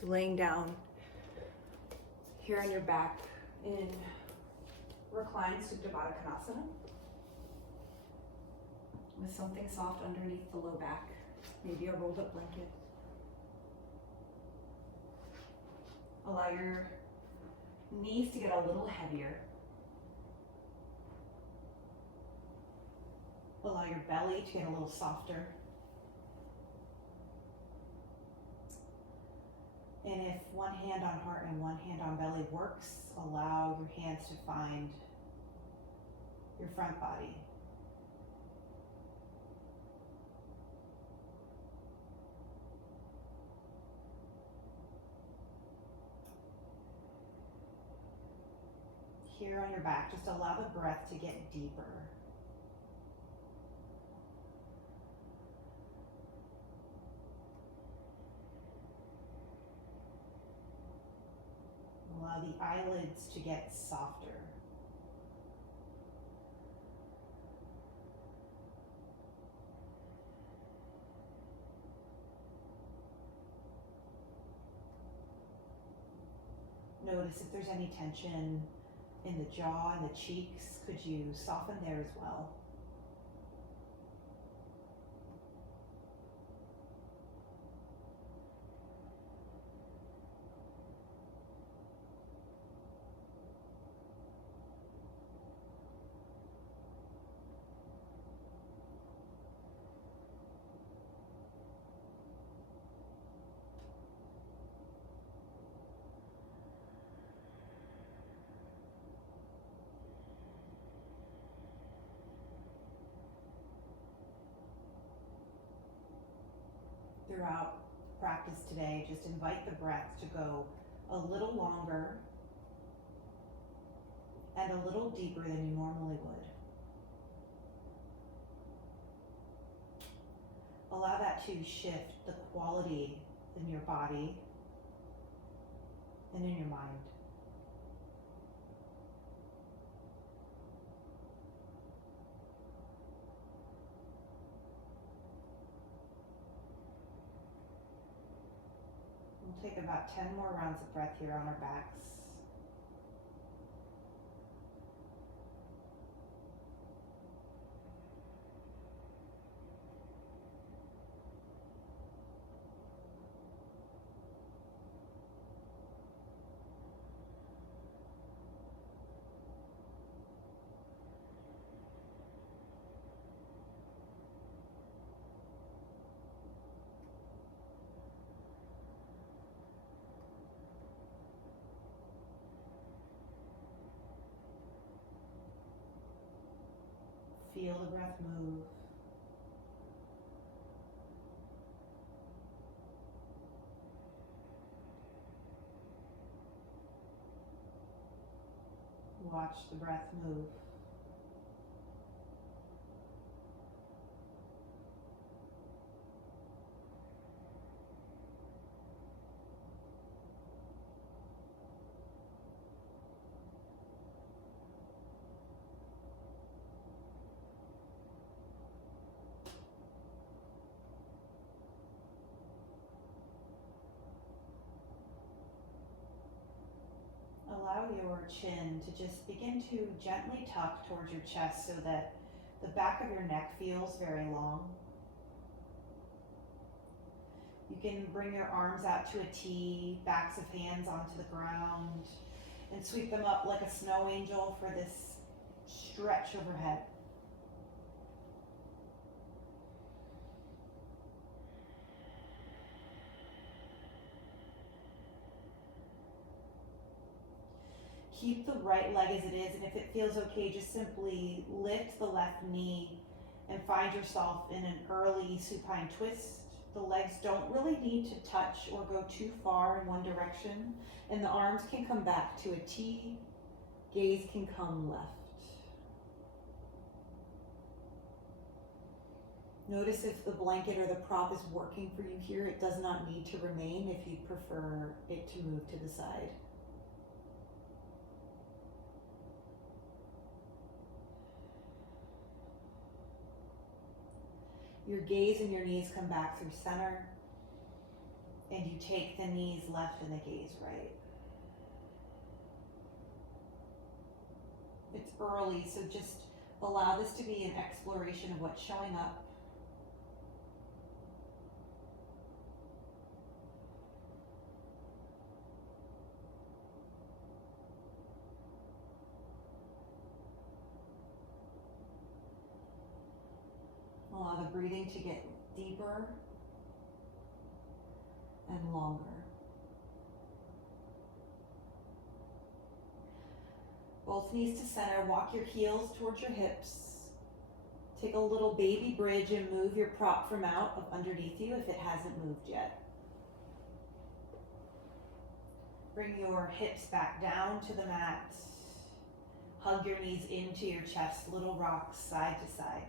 So laying down here on your back in reclined Supta Baddha Konasana with something soft underneath the low back, maybe a rolled up blanket. Allow your knees to get a little heavier. Allow your belly to get a little softer. And if one hand on heart and one hand on belly works, allow your hands to find your front body. Here on your back, just allow the breath to get deeper. Allow the eyelids to get softer. Notice if there's any tension in the jaw and the cheeks. Could you soften there as well? Throughout practice today, just invite the breath to go a little longer and a little deeper than you normally would. Allow that to shift the quality in your body and in your mind. We'll take about 10 more rounds of breath here on our backs. Feel the breath move. Watch the breath move. Allow your chin to just begin to gently tuck towards your chest so that the back of your neck feels very long. You can bring your arms out to a T, backs of hands onto the ground, and sweep them up like a snow angel for this stretch overhead. Keep the right leg as it is, and if it feels okay, just simply lift the left knee and find yourself in an early supine twist. The legs don't really need to touch or go too far in one direction, and the arms can come back to a T, gaze can come left. Notice if the blanket or the prop is working for you here. It does not need to remain if you prefer it to move to the side. Your gaze and your knees come back through center. And you take the knees left and the gaze right. It's early, so just allow this to be an exploration of what's showing up. Allow the breathing to get deeper and longer. Both knees to center, walk your heels towards your hips. Take a little baby bridge and move your prop from out of underneath you if it hasn't moved yet. Bring your hips back down to the mat. Hug your knees into your chest, little rocks side to side.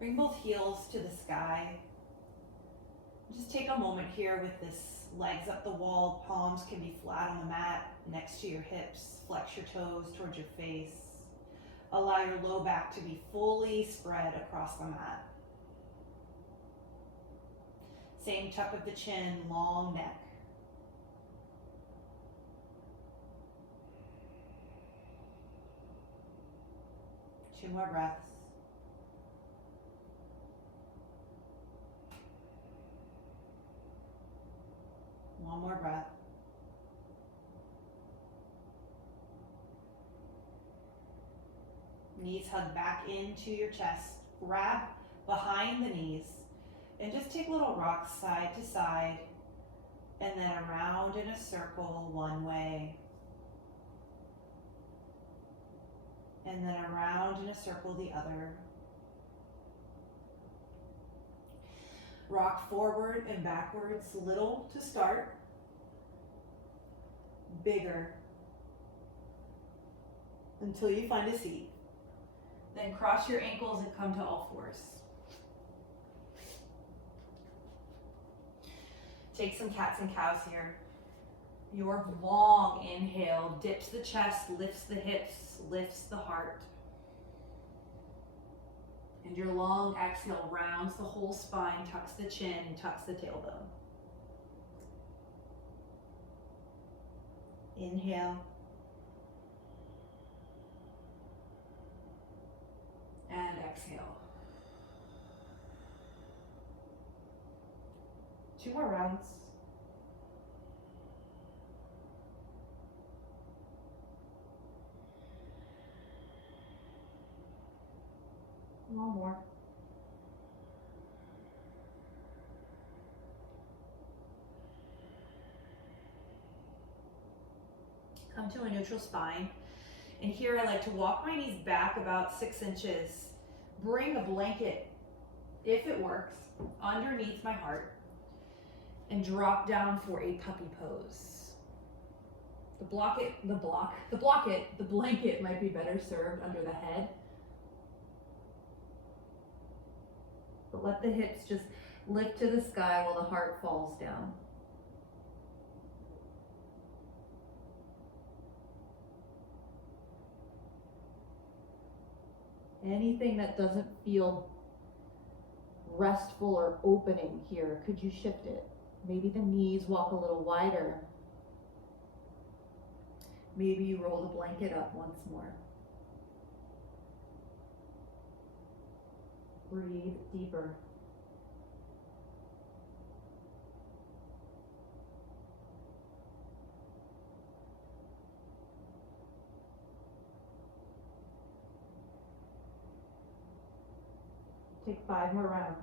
Bring both heels to the sky. Just take a moment here with this legs up the wall, palms can be flat on the mat next to your hips. Flex your toes towards your face. Allow your low back to be fully spread across the mat. Same tuck of the chin, long neck. Two more breaths. One more breath. Knees hug back into your chest. Grab behind the knees and just take little rocks side to side and then around in a circle one way. And then around in a circle the other. Rock forward and backwards, little to start, bigger until you find a seat. Then cross your ankles and come to all fours. Take some cats and cows here. Your long inhale dips the chest, lifts the hips, lifts the heart. And your long exhale rounds the whole spine, tucks the chin, tucks the tailbone. Inhale. And exhale. 2 more rounds. One more. Come to a neutral spine. And here I like to walk my knees back about 6 inches. Bring a blanket, if it works, underneath my heart. And drop down for a puppy pose. The blanket might be better served under the head. But let the hips just lift to the sky while the heart falls down. Anything that doesn't feel restful or opening here, could you shift it? Maybe the knees walk a little wider. Maybe you roll the blanket up once more. Breathe deeper. Take 5 more rounds.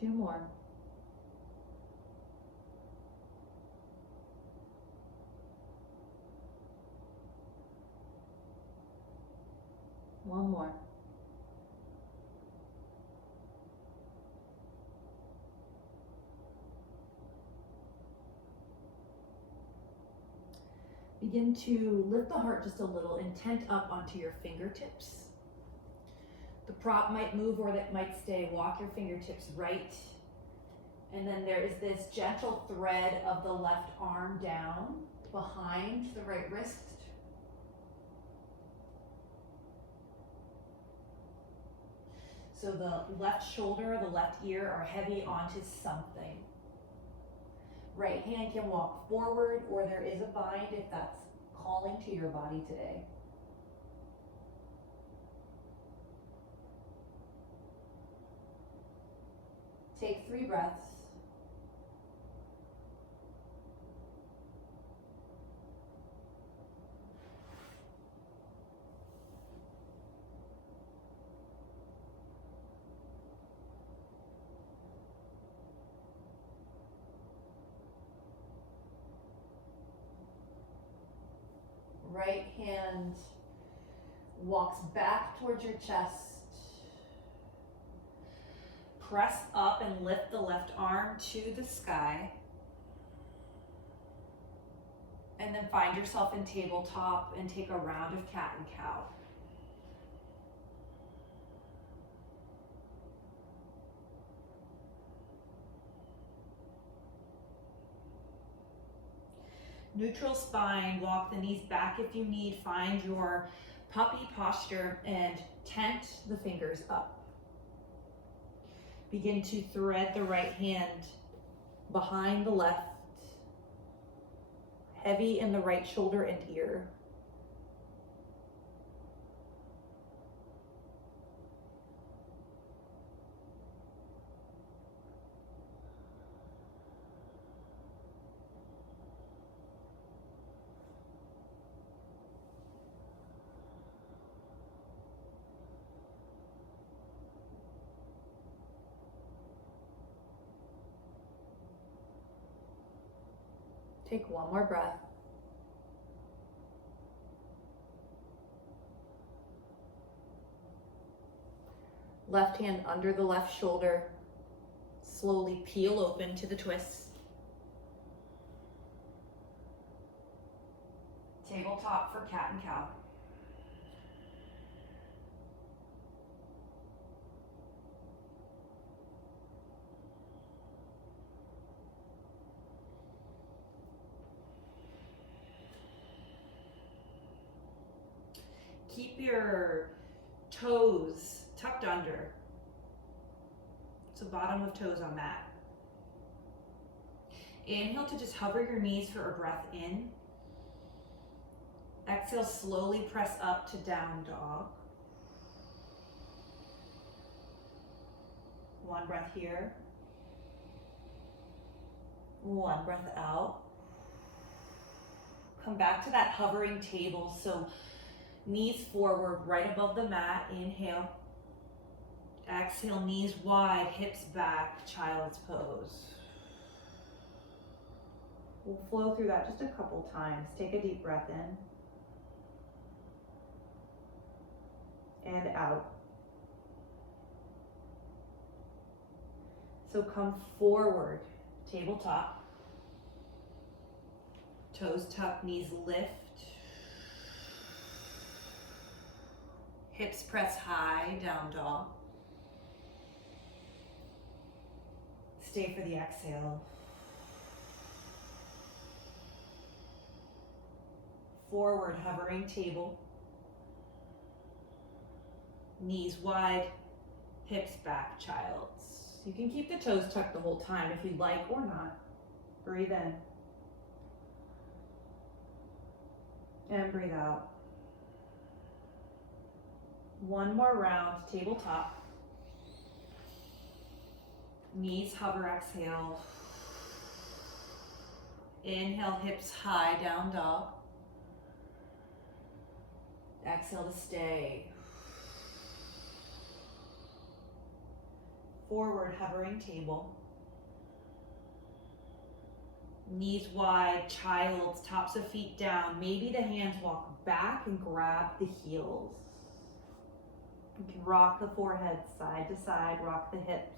Two more. more. Begin to lift the heart just a little, intent up onto your fingertips. The prop might move or that might stay. Walk your fingertips right. And then there is this gentle thread of the left arm down behind the right wrist. So the left shoulder, the left ear are heavy onto something. Right hand can walk forward, or there is a bind if that's calling to your body today. Take 3 breaths. Right hand walks back towards your chest. Press up and lift the left arm to the sky. And then find yourself in tabletop and take a round of cat and cow. Neutral spine, walk the knees back if you need. Find your puppy posture and tent the fingers up. Begin to thread the right hand behind the left, heavy in the right shoulder and ear. Take one more breath. Left hand under the left shoulder. Slowly peel open to the twists. Tabletop for cat and cow. Keep your toes tucked under. So bottom of toes on mat. Inhale to just hover your knees for a breath in. Exhale, slowly press up to down dog. One breath here. One breath out. Come back to that hovering table. So knees forward, right above the mat. Inhale. Exhale, knees wide, hips back, child's pose. We'll flow through that just a couple times. Take a deep breath in and out. So come forward, tabletop. Toes tuck, knees lift. Hips press high, down dog. Stay for the exhale. Forward hovering table. Knees wide, hips back, child's. You can keep the toes tucked the whole time if you'd like or not. Breathe in. And breathe out. One more round, tabletop. Knees hover, exhale. Inhale, hips high, down dog. Exhale to stay. Forward, hovering table. Knees wide, child's, tops of feet down. Maybe the hands walk back and grab the heels. You can rock the forehead side to side, rock the hips.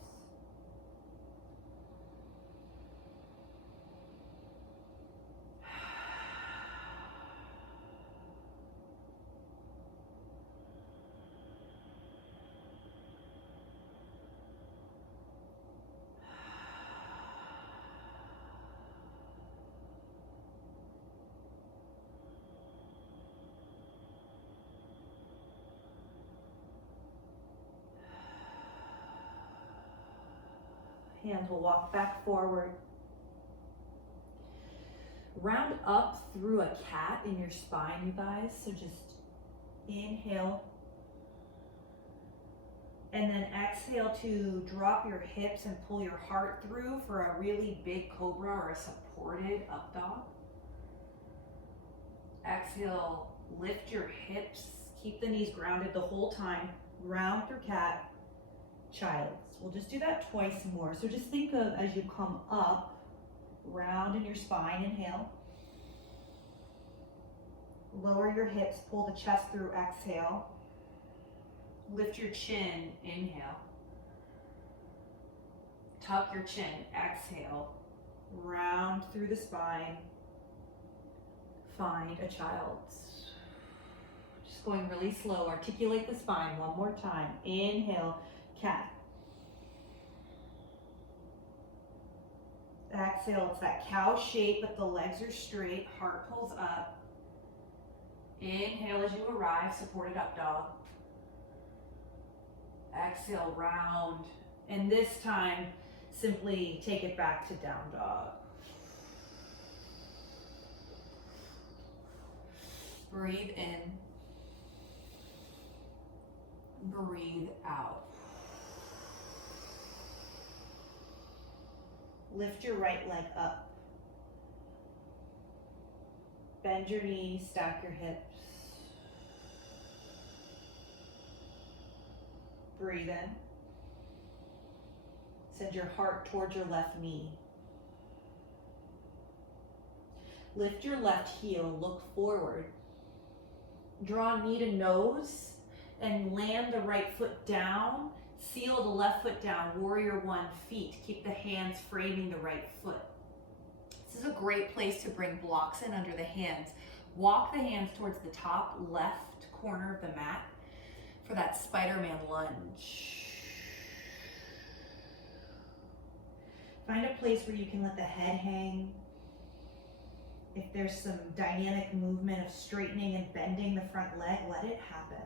Hands will walk back forward. Round up through a cat in your spine, you guys. So just inhale. And then exhale to drop your hips and pull your heart through for a really big cobra or a supported up dog. Exhale, lift your hips. Keep the knees grounded the whole time. Round through cat, child. We'll just do that twice more. So just think of as you come up, round in your spine, inhale. Lower your hips, pull the chest through, exhale. Lift your chin, inhale. Tuck your chin, exhale. Round through the spine. Find a child. Just going really slow, articulate the spine one more time. Inhale, cat. Exhale, it's that cow shape, but the legs are straight, heart pulls up. Inhale as you arrive, supported up dog. Exhale, round. And this time, simply take it back to down dog. Breathe in. Breathe out. Lift your right leg up. Bend your knees, stack your hips. Breathe in. Send your heart towards your left knee. Lift your left heel, look forward. Draw knee to nose and land the right foot down. Seal the left foot down, warrior one, feet. Keep the hands framing the right foot. This is a great place to bring blocks in under the hands. Walk the hands towards the top left corner of the mat for that Spider-Man lunge. Find a place where you can let the head hang. If there's some dynamic movement of straightening and bending the front leg, let it happen.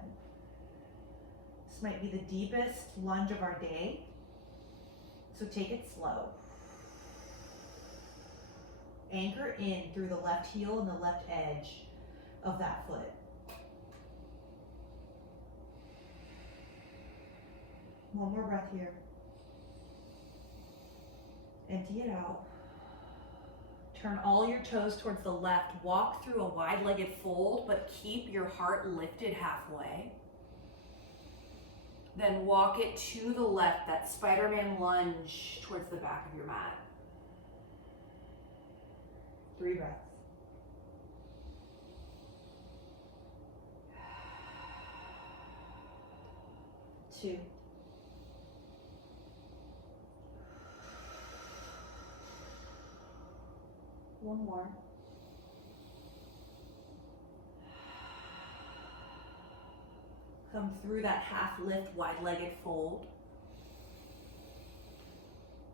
This might be the deepest lunge of our day, so take it slow. Anchor in through the left heel and the left edge of that foot. One more breath here. Empty it out. Turn all your toes towards the left. Walk through a wide-legged fold, but keep your heart lifted halfway. Then walk it to the left, that Spider-Man lunge towards the back of your mat. 3 breaths. Two. One more. Come through that half lift, wide-legged fold.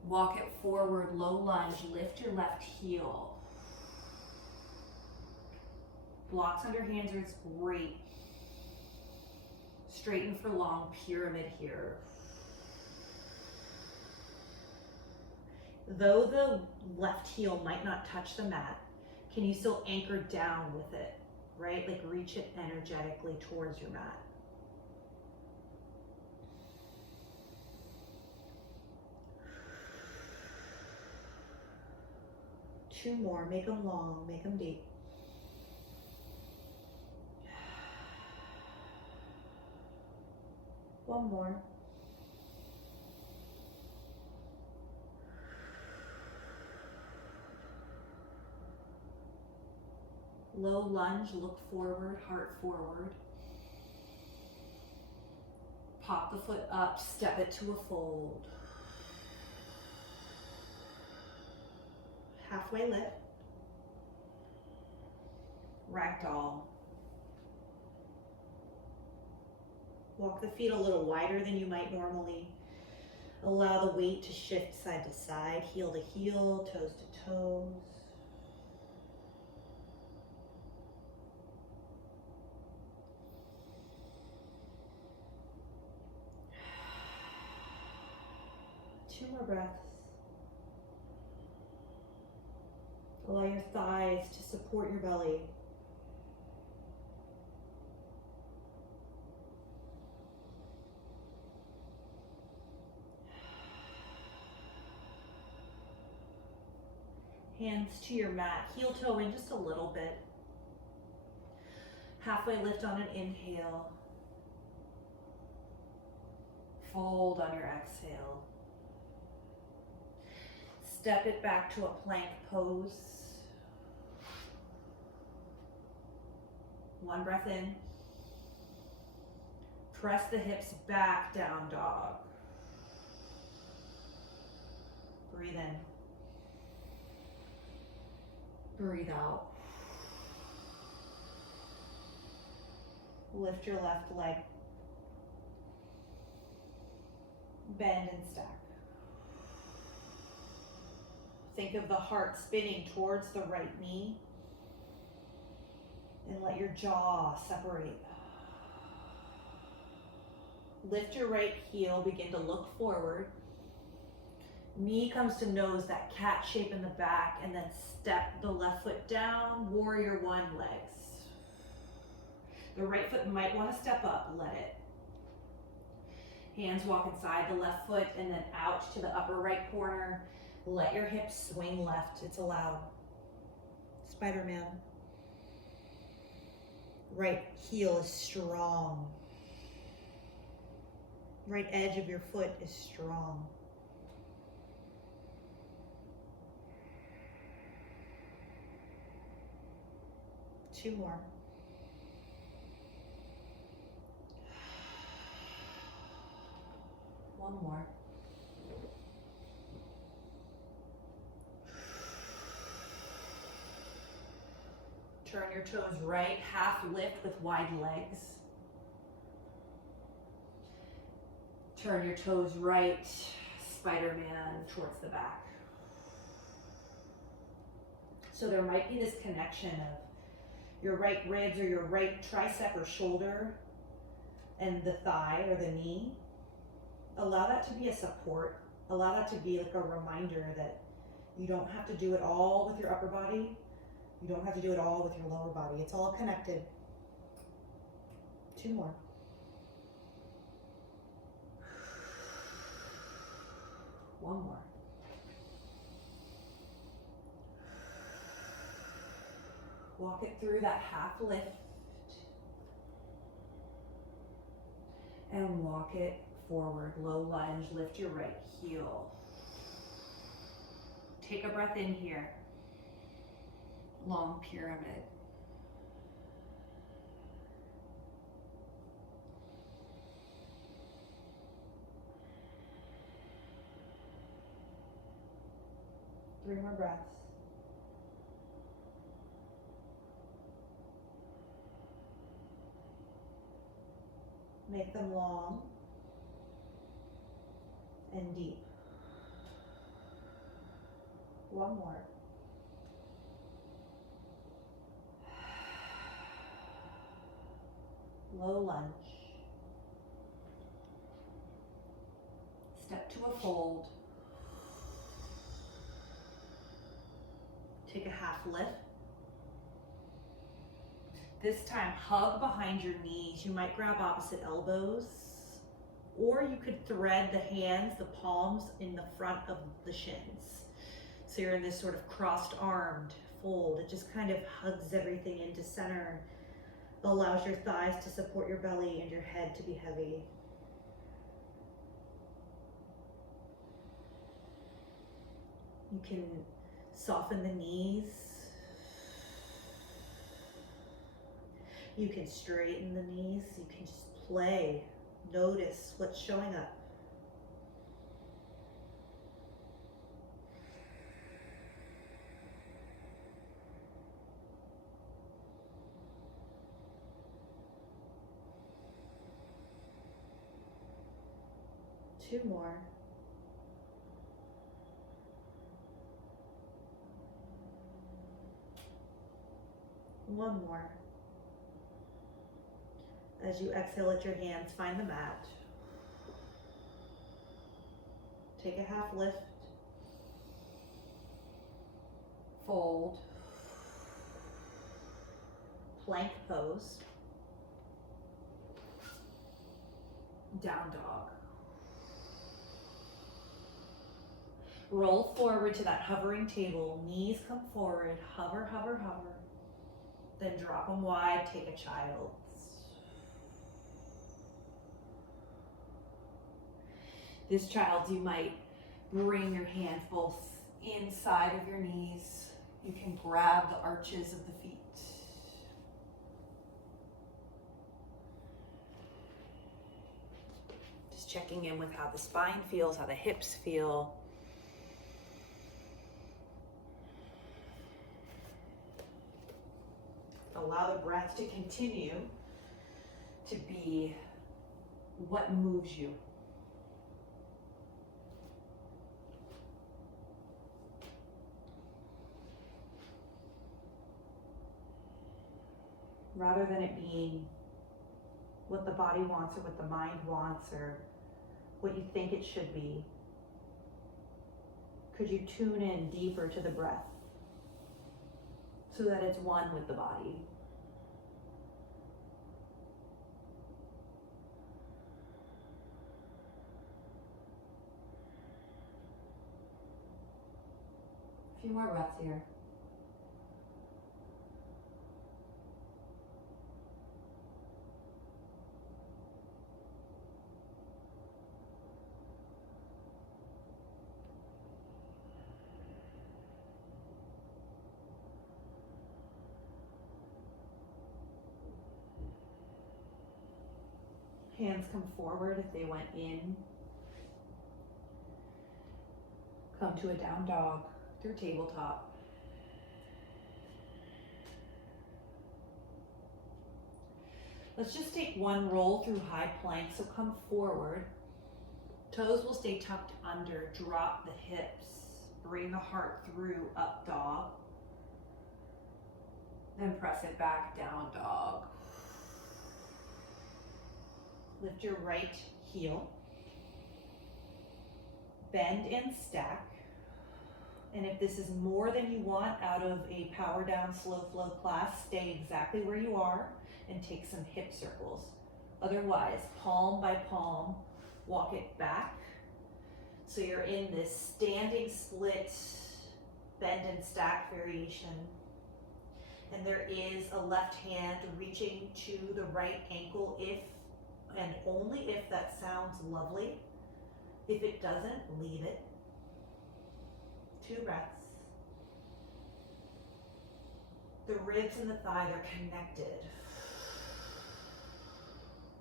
Walk it forward, low lunge, lift your left heel. Blocks under hands are great. Straighten for long pyramid here. Though the left heel might not touch the mat, can you still anchor down with it, right? Like reach it energetically towards your mat. Two more, make them long, make them deep. One more. Low lunge, look forward, heart forward. Pop the foot up, step it to a fold. Halfway lift. Ragdoll. Walk the feet a little wider than you might normally. Allow the weight to shift side to side, heel to heel, toes to toes. Two more breaths. Allow your thighs to support your belly. Hands to your mat, heel toe in just a little bit. Halfway lift on an inhale. Fold on your exhale. Step it back to a plank pose. One breath in. Press the hips back, down dog. Breathe in. Breathe out. Lift your left leg. Bend and stack. Think of the heart spinning towards the right knee. And let your jaw separate. Lift your right heel, begin to look forward. Knee comes to nose, that cat shape in the back, and then step the left foot down, warrior one legs. The right foot might want to step up, let it. Hands walk inside the left foot and then out to the upper right corner. Let your hips swing left, it's allowed. Spider-Man. Right heel is strong. Right edge of your foot is strong. Two more. One more. Turn your toes right, half lift with wide legs. Turn your toes right, Spider-Man towards the back. So there might be this connection of your right ribs or your right tricep or shoulder and the thigh or the knee. Allow that to be a support. Allow that to be like a reminder that you don't have to do it all with your upper body. You don't have to do it all with your lower body. It's all connected. Two more. One more. Walk it through that half lift. And walk it forward. Low lunge, lift your right heel. Take a breath in here. Long pyramid. Three more breaths. Make them long and deep. One more. Low lunge. Step to a fold. Take a half lift. This time, hug behind your knees. You might grab opposite elbows, or you could thread the hands, the palms in the front of the shins. So you're in this sort of crossed-armed fold. It just kind of hugs everything into center. Allows your thighs to support your belly and your head to be heavy. You can soften the knees. You can straighten the knees. You can just play Notice what's showing up. Two more. One more. As you exhale, let your hands find the mat. Take a half lift. Fold. Plank pose. Down dog. Roll forward to that hovering table. Knees come forward. Hover, hover, hover. Then drop them wide. Take a child. This child, you might bring your hands both inside of your knees. You can grab the arches of the feet. Just checking in with how the spine feels, how the hips feel. Allow the breath to continue to be what moves you. Rather than it being what the body wants or what the mind wants or what you think it should be, could you tune in deeper to the breath so that it's one with the body? A few more breaths here. Hands come forward if they went in. Come to a down dog through tabletop. Let's just take one roll through high plank. So come forward. Toes will stay tucked under. Drop the hips. Bring the heart through up dog. Then press it back, down dog. Lift your right heel. Bend and stack. And if this is more than you want out of a power down slow flow class, stay exactly where you are and take some hip circles. Otherwise, palm by palm, walk it back. So you're in this standing split, bend and stack variation. And there is a left hand reaching to the right ankle if and only if that sounds lovely. If it doesn't, leave it. 2 breaths. The ribs and the thigh, they're connected.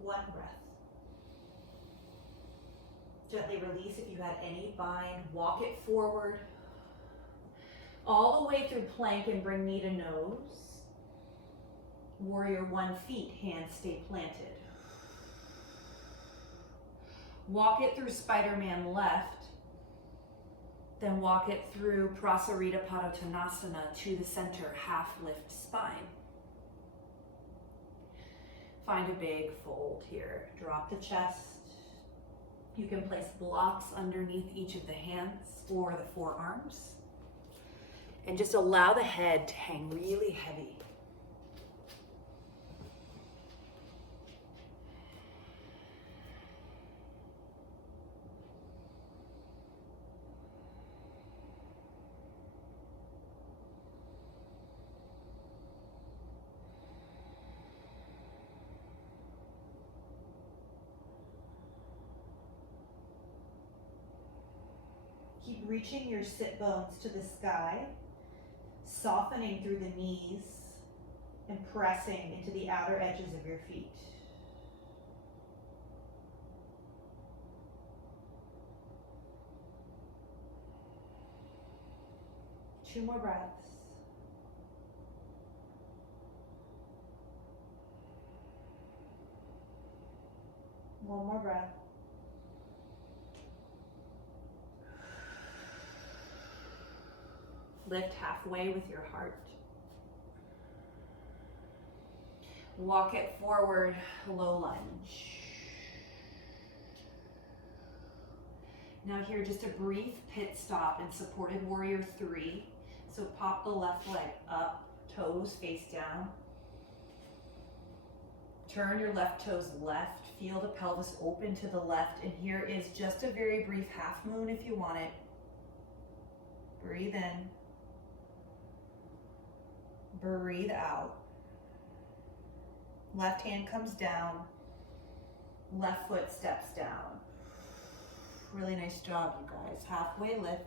1 breath. Gently release if you had any bind. Walk it forward. All the way through plank and bring knee to nose. Warrior 1 feet, hands stay planted. Walk it through Spider-Man left, then walk it through Prasarita Padottanasana to the center, half lift spine. Find a big fold here. Drop the chest. You can place blocks underneath each of the hands or the forearms. And just allow the head to hang really heavy. Keep reaching your sit bones to the sky, softening through the knees and pressing into the outer edges of your feet. 2 more breaths. One more breath. Lift halfway with your heart. Walk it forward, low lunge. Now here, just a brief pit stop in supported warrior 3. So pop the left leg up, toes face down. Turn your left toes left, feel the pelvis open to the left, and here is just a very brief half moon if you want it. Breathe in. Breathe out. Left hand comes down, left foot steps down. Really nice job, you guys. Halfway lift.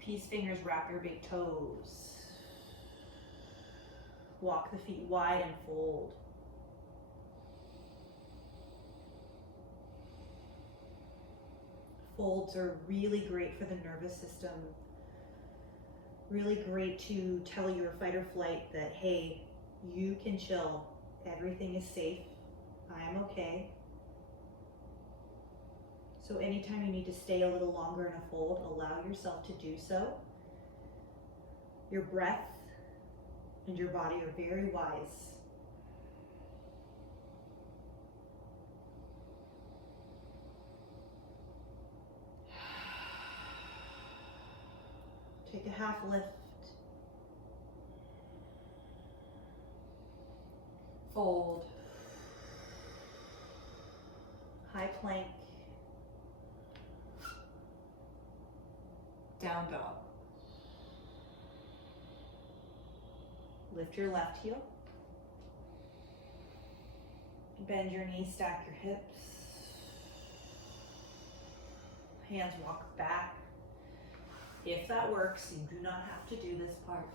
Peace fingers wrap your big toes. Walk the feet wide and fold. Folds are really great for the nervous system. Really great to tell your fight or flight that, hey, you can chill. Everything is safe. I am okay. So anytime you need to stay a little longer in a fold, allow yourself to do so. Your breath and your body are very wise. Take a half lift. Fold. High plank. Down dog. Lift your left heel. Bend your knees, stack your hips. Hands walk back. If that works, you do not have to do this part.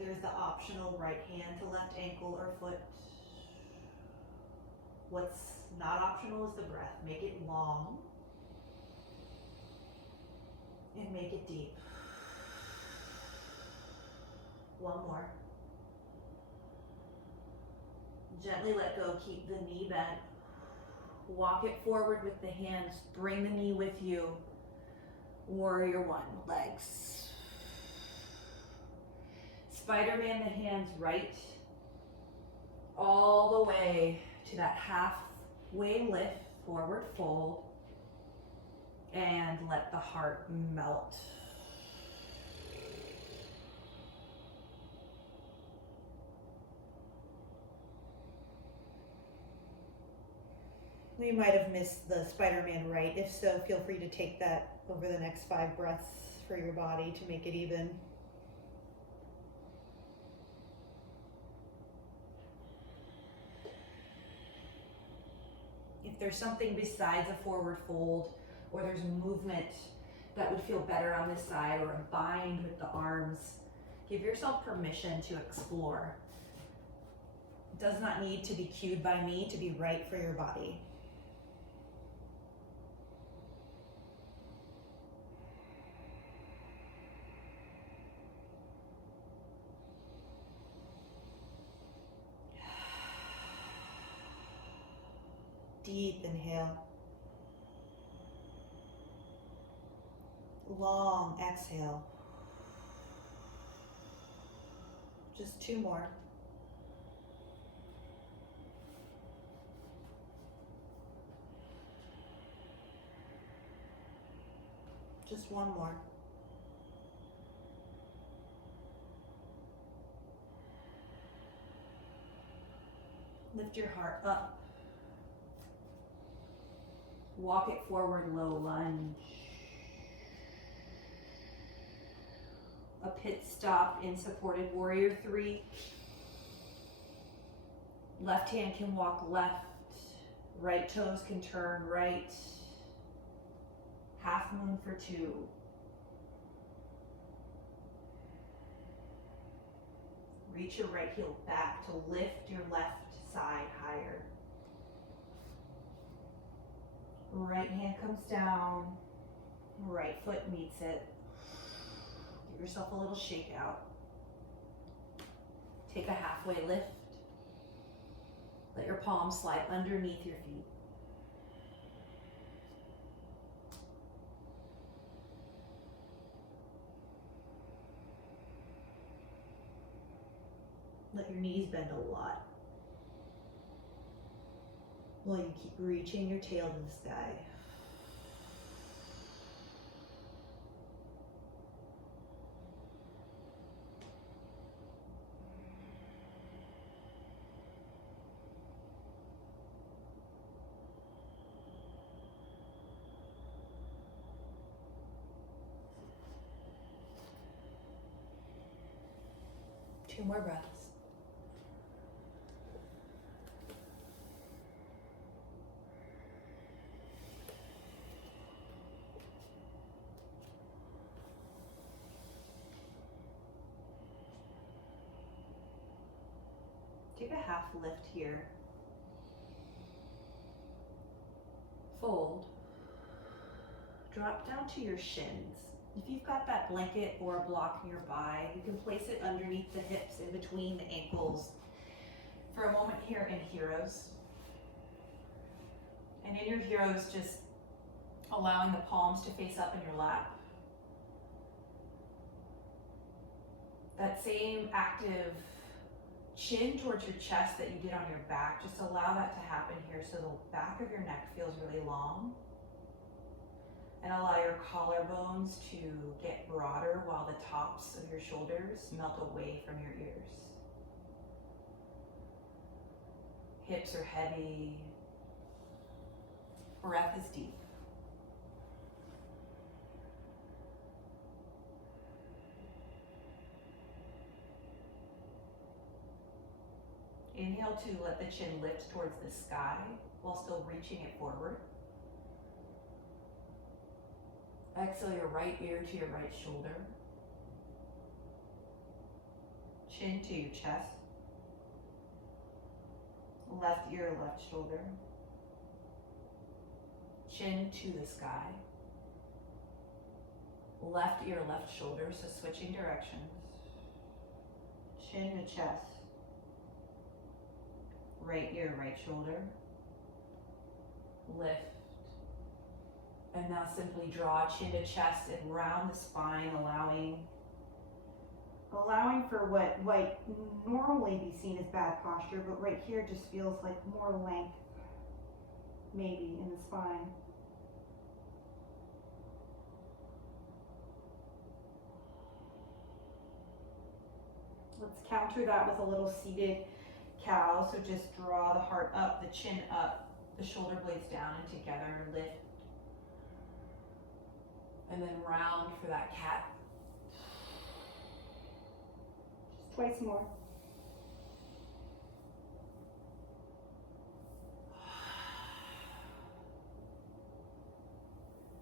There's the optional right hand to left ankle or foot. What's not optional is the breath. Make it long and make it deep. One more. Gently let go, keep the knee bent. Walk it forward with the hands, bring the knee with you. Warrior 1, legs. Spider-Man the hands right, all the way to that halfway lift, forward fold, and let the heart melt. You might have missed the Spider-Man right. If so, feel free to take that over the next 5 breaths for your body to make it even. If there's something besides a forward fold, or there's movement that would feel better on this side, or a bind with the arms, give yourself permission to explore. It does not need to be cued by me to be right for your body. Deep inhale. Long exhale. Just 2 more. Just 1 more. Lift your heart up. Walk it forward, low lunge. A pit stop in supported warrior 3. Left hand can walk left. Right toes can turn right. Half moon for 2. Reach your right heel back to lift your left side higher. Right hand comes down, right foot meets it. Give yourself a little shake out. Take a halfway lift. Let your palms slide underneath your feet. Let your knees bend a lot while you keep reaching your tail to the sky. Two more breaths. Take a half lift here. Fold. Drop down to your shins. If you've got that blanket or a block nearby, you can place it underneath the hips in between the ankles for a moment here in Heroes. And in your Heroes, just allowing the palms to face up in your lap. That same active chin towards your chest that you did on your back, just allow that to happen here so the back of your neck feels really long. And allow your collarbones to get broader while the tops of your shoulders melt away from your ears. Hips are heavy. Breath is deep. Inhale to let the chin lift towards the sky while still reaching it forward. Exhale your right ear to your right shoulder. Chin to your chest. Left ear, left shoulder. Chin to the sky. Left ear, left shoulder, so switching directions. Chin to chest. Right ear, right shoulder. Lift. And now simply draw chin to chest and round the spine, allowing for what might normally be seen as bad posture, but right here just feels like more length, maybe, in the spine. Let's counter that with a little seated cow. So just draw the heart up, the chin up, the shoulder blades down and together, lift. And then round for that cat. Just twice more.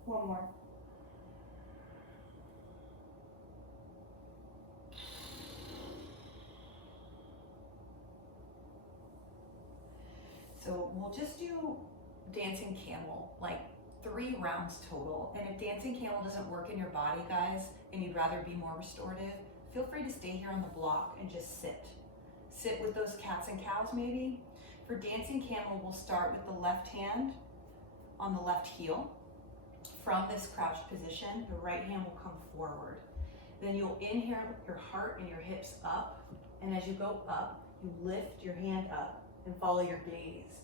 One more. So we'll just do dancing camel, like 3 rounds total. And if dancing camel doesn't work in your body, guys, and you'd rather be more restorative, feel free to stay here on the block and just sit. Sit with those cats and cows maybe. For dancing camel, we'll start with the left hand on the left heel. From this crouched position, the right hand will come forward. Then you'll inhale your heart and your hips up. And as you go up, you lift your hand up and follow your gaze.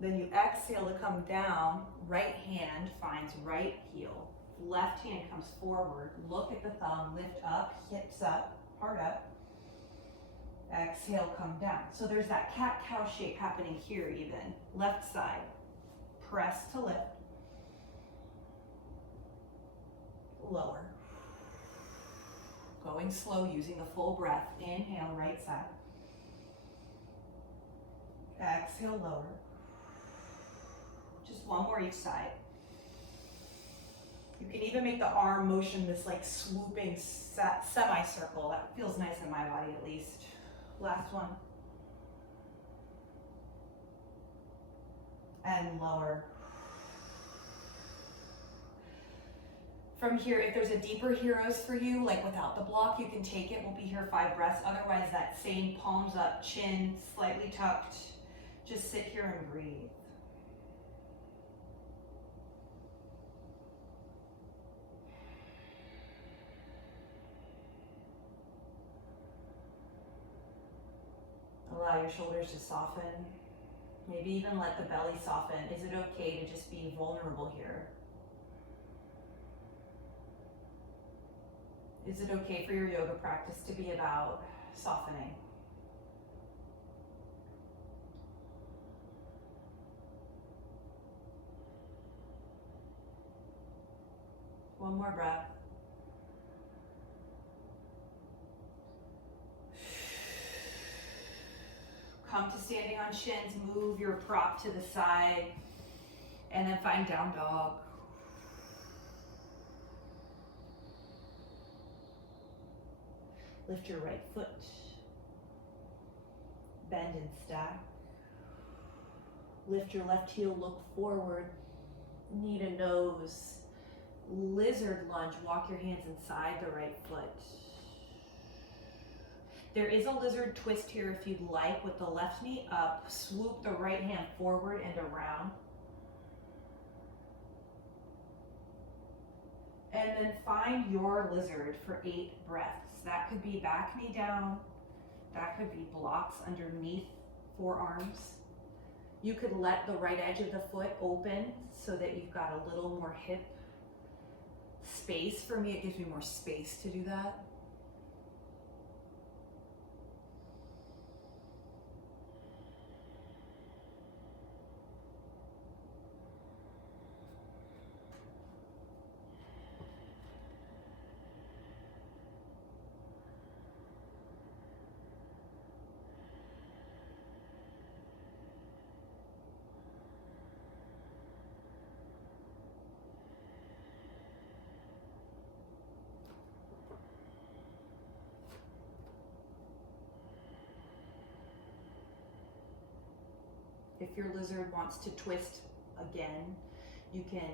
Then you exhale to come down, right hand finds right heel, left hand comes forward, look at the thumb, lift up, hips up, heart up, exhale, come down. So there's that cat-cow shape happening here even, left side, press to lift, lower, going slow using the full breath, inhale, right side, exhale, lower. Just one more each side. You can even make the arm motion this like swooping semicircle. That feels nice in my body at least. Last one. And lower. From here, if there's a deeper heroes for you, like without the block, you can take it. We'll be here 5 breaths. Otherwise, that same palms up, chin slightly tucked. Just sit here and breathe. Allow your shoulders to soften. Maybe even let the belly soften. Is it okay to just be vulnerable here? Is it okay for your yoga practice to be about softening? One more breath. Come to standing on shins, move your prop to the side, and then find down dog. Lift your right foot. Bend and stack. Lift your left heel, look forward. Knee to nose. Lizard lunge, walk your hands inside the right foot. There is a lizard twist here if you'd like, with the left knee up, swoop the right hand forward and around. And then find your lizard for 8 breaths. That could be back knee down. That could be blocks underneath forearms. You could let the right edge of the foot open so that you've got a little more hip space. For me, it gives me more space to do that. If your lizard wants to twist again, you can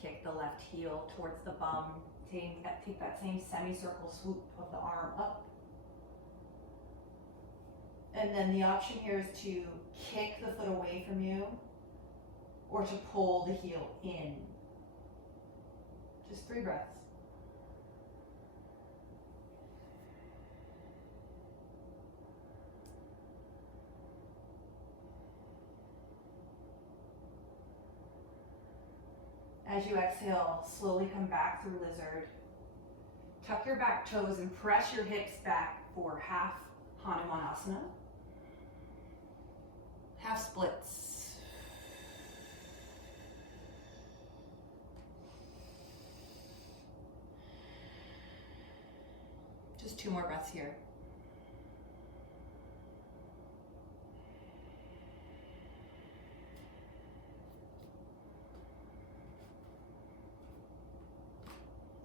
kick the left heel towards the bum. Take that same semicircle swoop of the arm up. And then the option here is to kick the foot away from you or to pull the heel in. Just 3 breaths. As you exhale, slowly come back through lizard. Tuck your back toes and press your hips back for half Hanumanasana. Half splits. Just 2 more breaths here.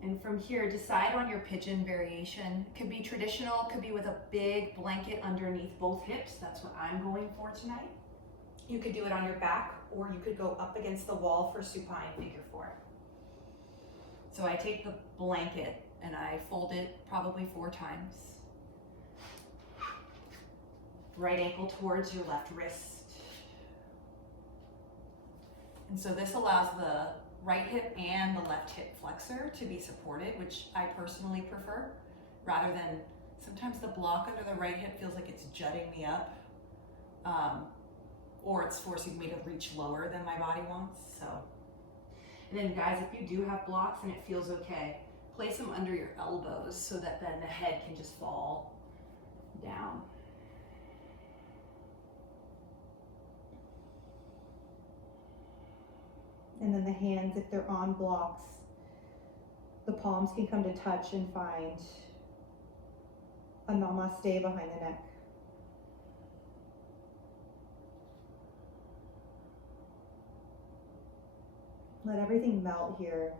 And from here, decide on your pigeon variation. Could be traditional, could be with a big blanket underneath both hips. That's what I'm going for tonight. You could do it on your back, or you could go up against the wall for supine figure 4. So I take the blanket and I fold it probably 4 times. Right ankle towards your left wrist. And so this allows the right hip and the left hip flexor to be supported, which I personally prefer, rather than sometimes the block under the right hip feels like it's jutting me up, or it's forcing me to reach lower than my body wants. So, and then guys, if you do have blocks and it feels okay, place them under your elbows so that then the head can just fall down. And then the hands, if they're on blocks, the palms can come to touch and find a namaste behind the neck. Let everything melt here.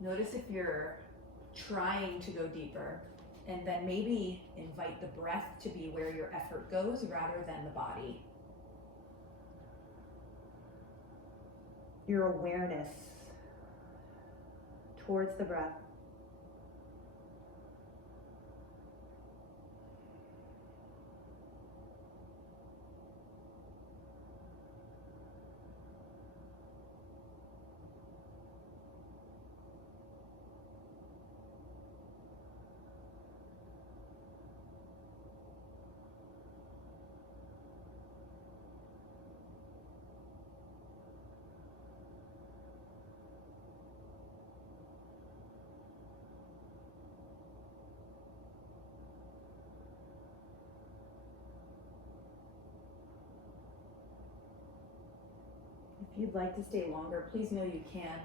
Notice if you're trying to go deeper, and then maybe invite the breath to be where your effort goes rather than the body. Your awareness towards the breath. If you'd like to stay longer, please know you can.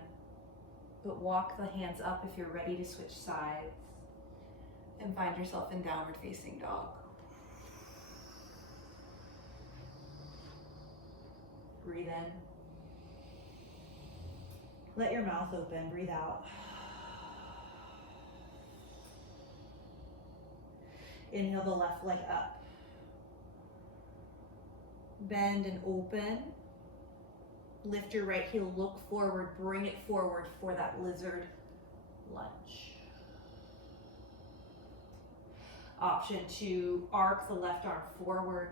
But walk the hands up if you're ready to switch sides. And find yourself in downward facing dog. Breathe in. Let your mouth open, breathe out. Inhale the left leg up. Bend and open. Lift your right heel, look forward, bring it forward for that lizard lunge. Option to arc the left arm forward,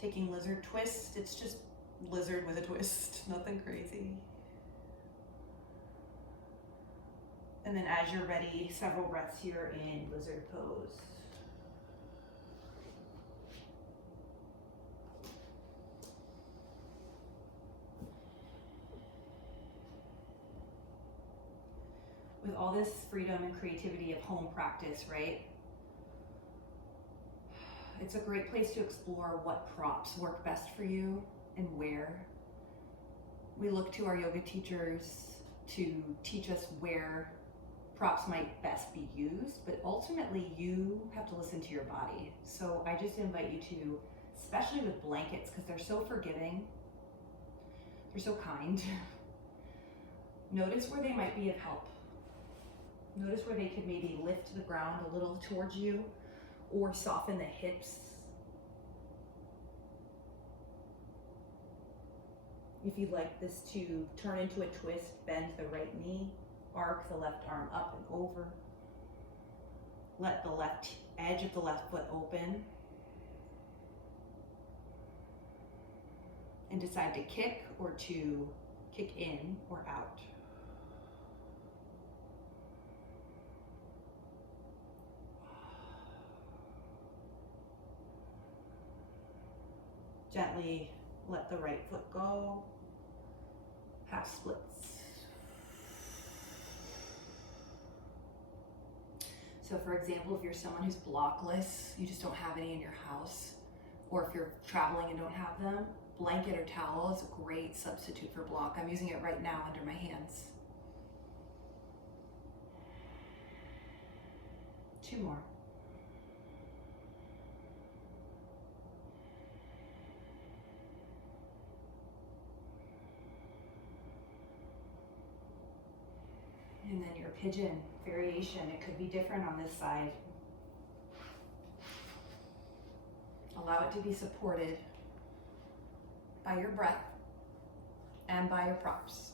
taking lizard twist. It's just lizard with a twist, nothing crazy. And then as you're ready, several breaths here in lizard pose. With all this freedom and creativity of home practice, right? It's a great place to explore what props work best for you and where. We look to our yoga teachers to teach us where props might best be used, but ultimately you have to listen to your body. So I just invite you to, especially with blankets, because they're so forgiving, they're so kind. Notice where they might be of help. Notice where they could maybe lift the ground a little towards you or soften the hips. If you'd like this to turn into a twist, bend the right knee, arc the left arm up and over. Let the left edge of the left foot open. And decide to kick or to kick in or out. Gently let the right foot go, half splits. So for example, if you're someone who's blockless, you just don't have any in your house, or if you're traveling and don't have them, blanket or towel is a great substitute for block. I'm using it right now under my hands. 2 more. And then your pigeon variation, it could be different on this side. Allow it to be supported by your breath and by your props.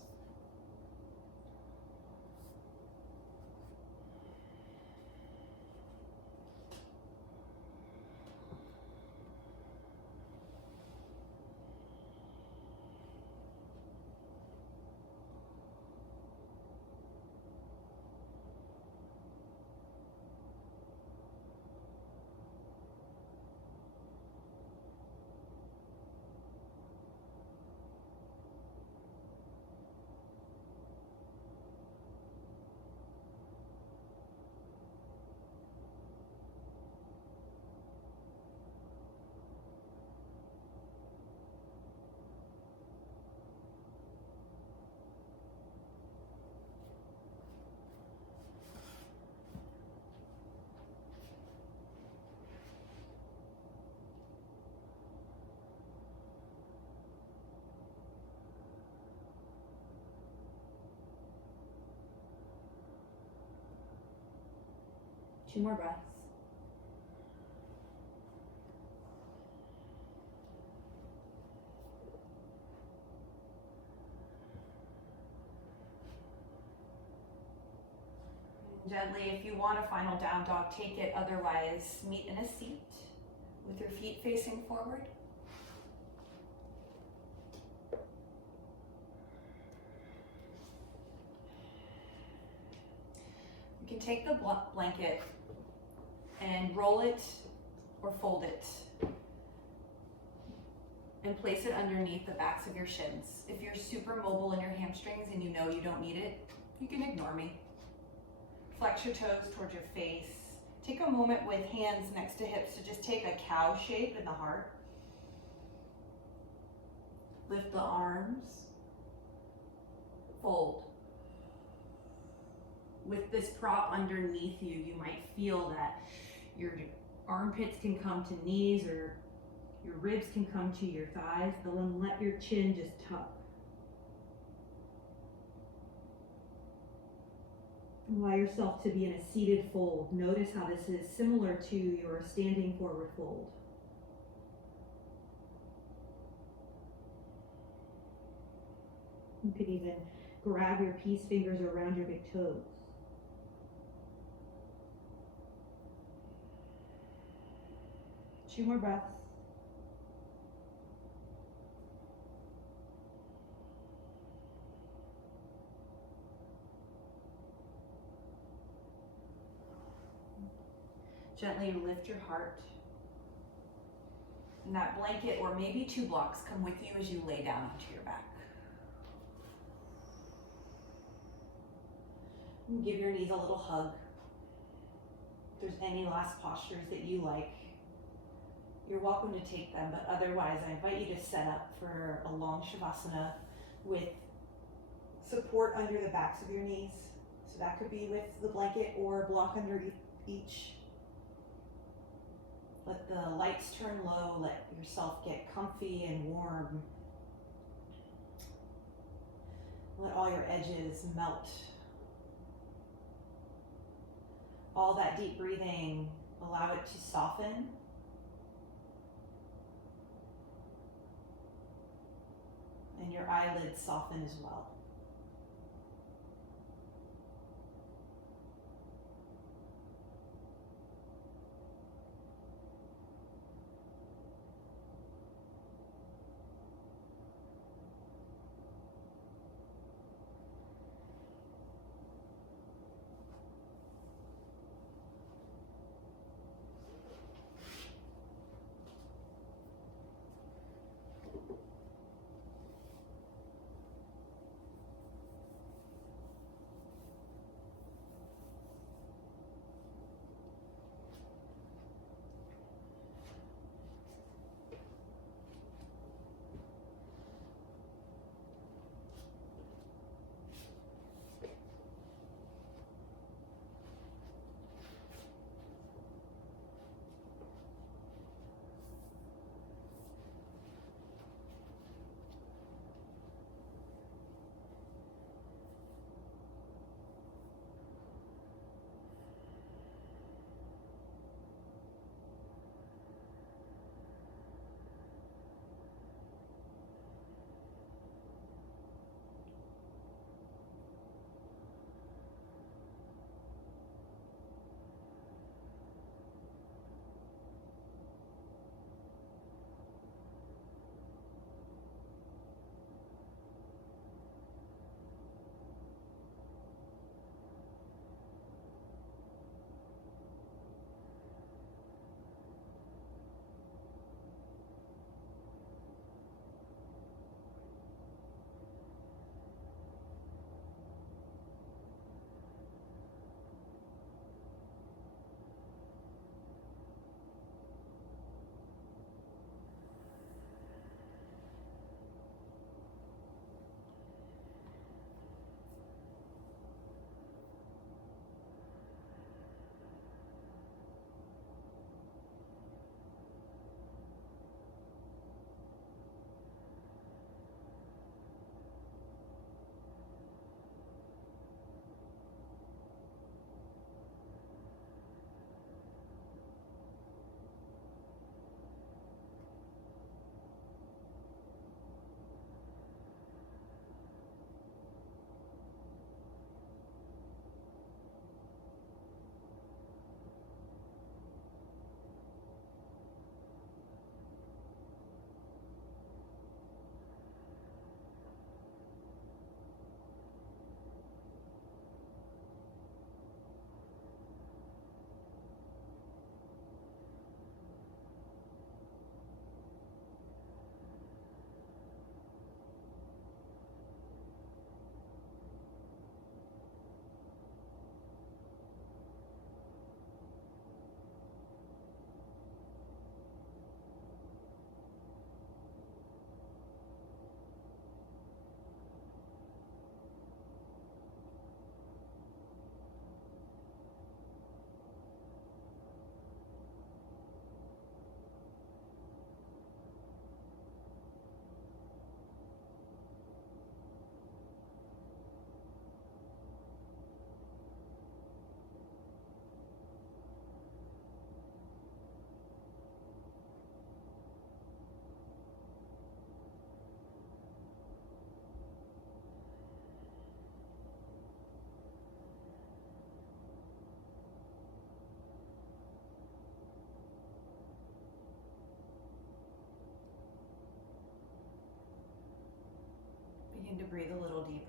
2 more breaths. Gently, if you want a final down dog, take it. Otherwise, meet in a seat with your feet facing forward. You can take the blanket and roll it or fold it and place it underneath the backs of your shins. If you're super mobile in your hamstrings and you know you don't need it, you can ignore me. Flex your toes towards your face. Take a moment with hands next to hips to just take a cow shape in the heart. Lift the arms. Fold. With this prop underneath you, you might feel that your armpits can come to knees or your ribs can come to your thighs. Then let your chin just tuck. Allow yourself to be in a seated fold. Notice how this is similar to your standing forward fold. You could even grab your peace fingers around your big toes. Two more breaths. Gently lift your heart. And that blanket or maybe 2 blocks come with you as you lay down onto your back. And give your knees a little hug. If there's any last postures that you like, you're welcome to take them, but otherwise I invite you to set up for a long Shavasana with support under the backs of your knees. So that could be with the blanket or a block under each. Let the lights turn low, let yourself get comfy and warm. Let all your edges melt. All that deep breathing, allow it to soften. And your eyelids soften as well.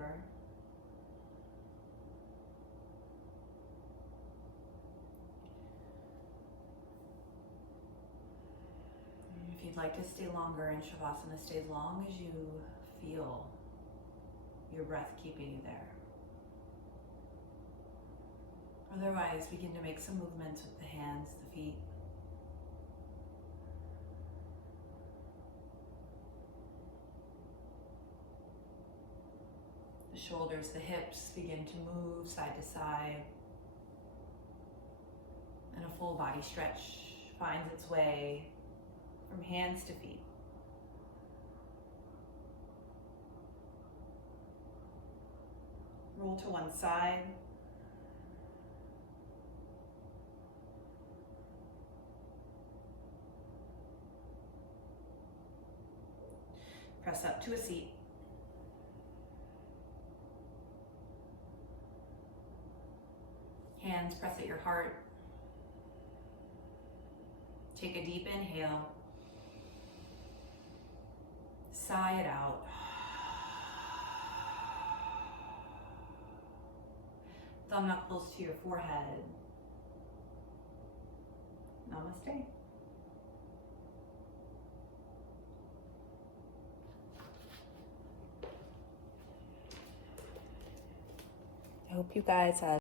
longer. If you'd like to stay longer in Shavasana, stay as long as you feel your breath keeping you there. Otherwise, begin to make some movements with the hands, the feet. The shoulders, the hips begin to move side to side. And a full body stretch finds its way from hands to feet. Roll to one side. Press up to a seat. Hands press at your heart. Take a deep inhale. Sigh it out. Thumb knuckles to your forehead. Namaste. I hope you guys have